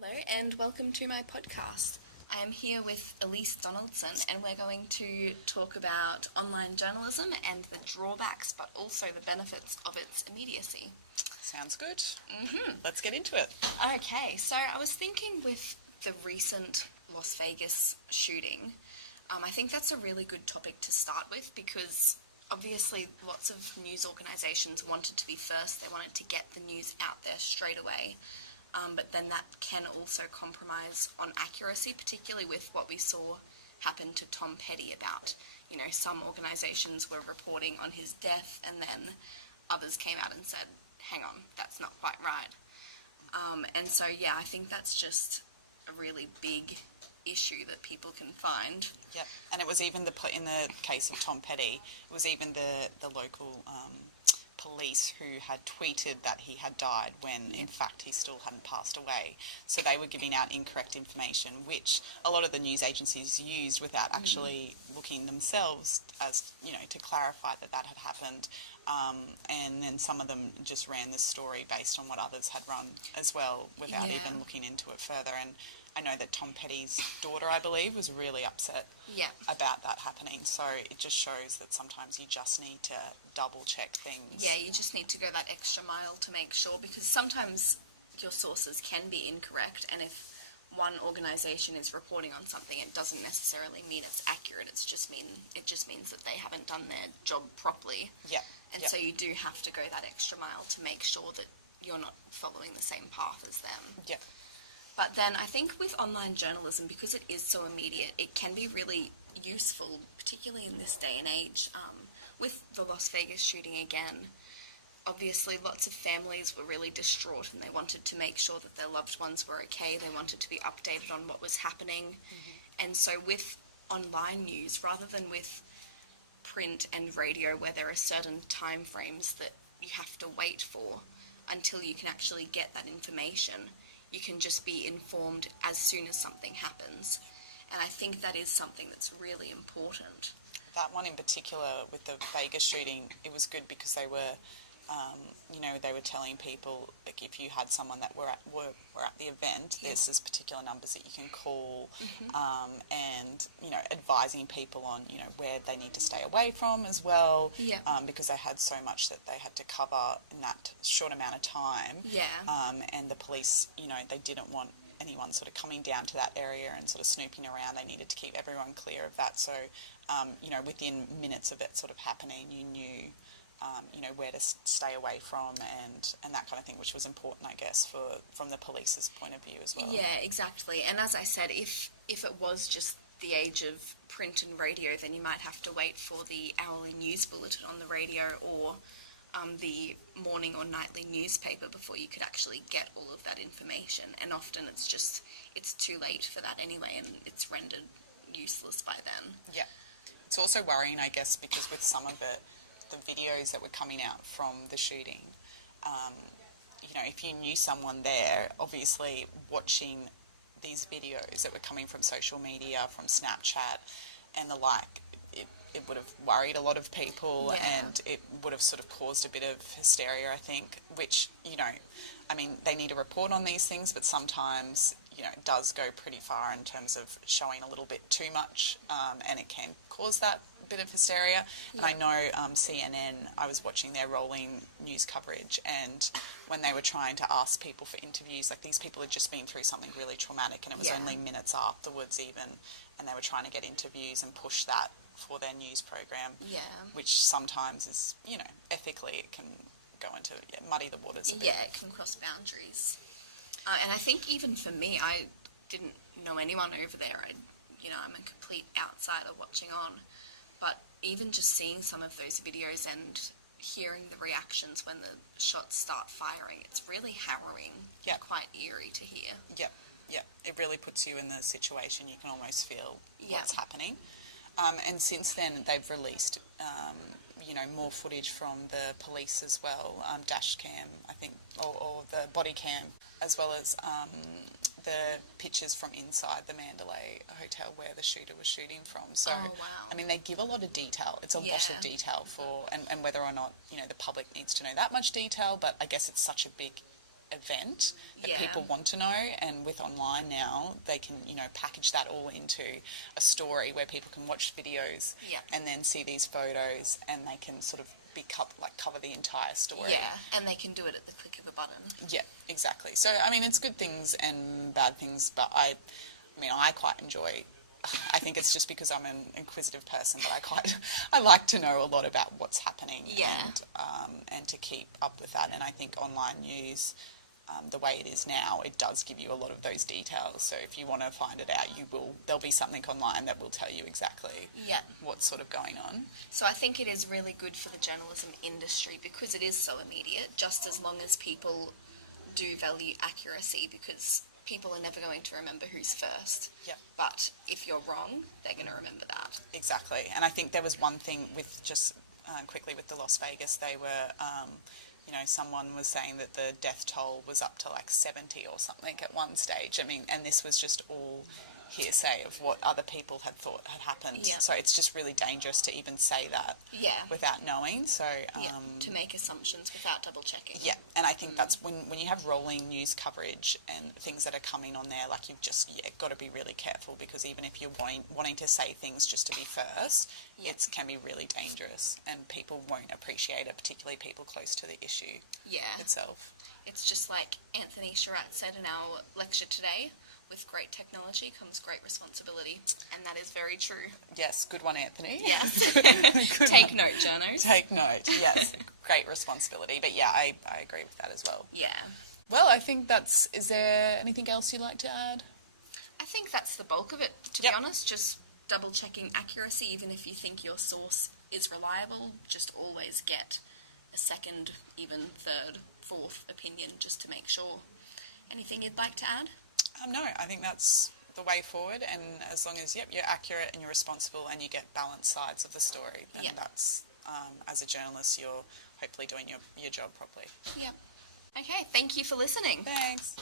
Hello and welcome to my podcast. I am here with Elise Donaldson and we're going to talk about online journalism and the drawbacks but also the benefits of its immediacy. Sounds good. Let's get into it. Okay, so I was thinking with the recent Las Vegas shooting, I think that's a really good topic to start with because obviously lots of news organisations wanted to be first. They wanted to get the news out there straight away. But then that can also compromise on accuracy, particularly with what we saw happen to Tom Petty about, some organisations were reporting on his death and then others came out and said, hang on, that's not quite right. And so, I think that's just a really big issue that people can find. Yep, and it was even in the case of Tom Petty, it was even the local police who had tweeted that he had died when in fact he still hadn't passed away. So they were giving out incorrect information, which a lot of the news agencies used without actually looking themselves as, to clarify that had happened. And then some of them just ran this story based on what others had run as well without even looking into it further. And I know that Tom Petty's daughter, I believe, was really upset about that happening. So it just shows that sometimes you just need to double check things. Yeah, you just need to go that extra mile to make sure, because sometimes your sources can be incorrect, and if one organisation is reporting on something, it doesn't necessarily mean it's accurate. It just means that they haven't done their job properly. Yeah. And so you do have to go that extra mile to make sure that you're not following the same path as them. Yeah. But then I think with online journalism, because it is so immediate, it can be really useful, particularly in this day and age. With the Las Vegas shooting again, obviously lots of families were really distraught and they wanted to make sure that their loved ones were okay. They wanted to be updated on what was happening. And so with online news, rather than with print and radio where there are certain time frames that you have to wait for until you can actually get that information, you can just be informed as soon as something happens. And I think that is something that's really important. That one in particular with the Vegas shooting, it was good because they were, they were telling people, like, if you had someone that were at the event, there's this particular numbers that you can call, and, advising people on, where they need to stay away from as well, because they had so much that they had to cover in that short amount of time. And the police, they didn't want anyone sort of coming down to that area and sort of snooping around. They needed to keep everyone clear of that. So, within minutes of it sort of happening, you knew, where to stay away from and that kind of thing, which was important, I guess, from the police's point of view as well. Yeah, exactly. And as I said, if it was just the age of print and radio, then you might have to wait for the hourly news bulletin on the radio or the morning or nightly newspaper before you could actually get all of that information. And often it's too late for that anyway, and it's rendered useless by then. Yeah. It's also worrying, I guess, because with some of the videos that were coming out from the shooting, if you knew someone there, obviously watching these videos that were coming from social media, from Snapchat and the like, it would have worried a lot of people, and it would have sort of caused a bit of hysteria, I think, which, they need to report on these things, but sometimes, it does go pretty far in terms of showing a little bit too much, and it can cause that bit of hysteria. And I know CNN, I was watching their rolling news coverage, and when they were trying to ask people for interviews, like, these people had just been through something really traumatic, and it was only minutes afterwards even, and they were trying to get interviews and push that for their news program, which sometimes is, ethically it can go into muddy the waters a bit. Yeah, it can cross boundaries. And I think even for me, I didn't know anyone over there. I'm a complete outsider watching on. But even just seeing some of those videos and hearing the reactions when the shots start firing, it's really harrowing. Quite eerie to hear. Yeah. It really puts you in the situation. You can almost feel what's happening. And since then, they've released, more footage from the police as well, dash cam, I think, or the body cam, as well as the pictures from inside the Mandalay Hotel where the shooter was shooting from. So, they give a lot of detail. It's a lot of detail and whether or not, the public needs to know that much detail, but I guess it's such a big event that Yeah. people want to know, and with online now they can, you know, package that all into a story where people can watch videos Yeah. and then see these photos, and they can sort of be cover the entire story. Yeah, and they can do it at the click of a button. Yeah, exactly. So I mean, it's good things and bad things, but I quite enjoy. I think it's just because I'm an inquisitive person, but I like to know a lot about what's happening, Yeah. and to keep up with that. And I think online news, the way it is now, it does give you a lot of those details. So if you want to find it out, there'll be something online that will tell you exactly Yeah. what's sort of going on. So I think it is really good for the journalism industry because it is so immediate, just as long as people do value accuracy, because people are never going to remember who's first. Yeah. But if you're wrong, they're going to remember that. Exactly. And I think there was one thing with just quickly with the Las Vegas, they were, someone was saying that the death toll was up to like 70 or something at one stage. I mean, and this was just all hearsay of what other people had thought had happened. Yeah. So it's just really dangerous to even say that Yeah. without knowing. So To make assumptions without double checking. yeah, and I think that's when you have rolling news coverage and things that are coming on there, like you've just got to be really careful, because even if you're wanting to say things just to be first, Yeah. it can be really dangerous, and people won't appreciate it, particularly people close to the issue Yeah. itself. It's just like Anthony Sherratt said in our lecture today, with great technology comes great responsibility. And that is very true. Yes, good one, Anthony. Yes. Good Take one. note, journos. Take note, yes. Great responsibility. But yeah, I agree with that as well. Yeah. Well, I think is there anything else you'd like to add? I think that's the bulk of it, to Yep. be honest. Just double checking accuracy, even if you think your source is reliable. Just always get a second, even third, fourth opinion just to make sure. Anything you'd like to add? No, I think that's the way forward, and as long as, you're accurate and you're responsible and you get balanced sides of the story, then Yep. that's, as a journalist, you're hopefully doing your job properly. Yeah. Okay, thank you for listening. Thanks.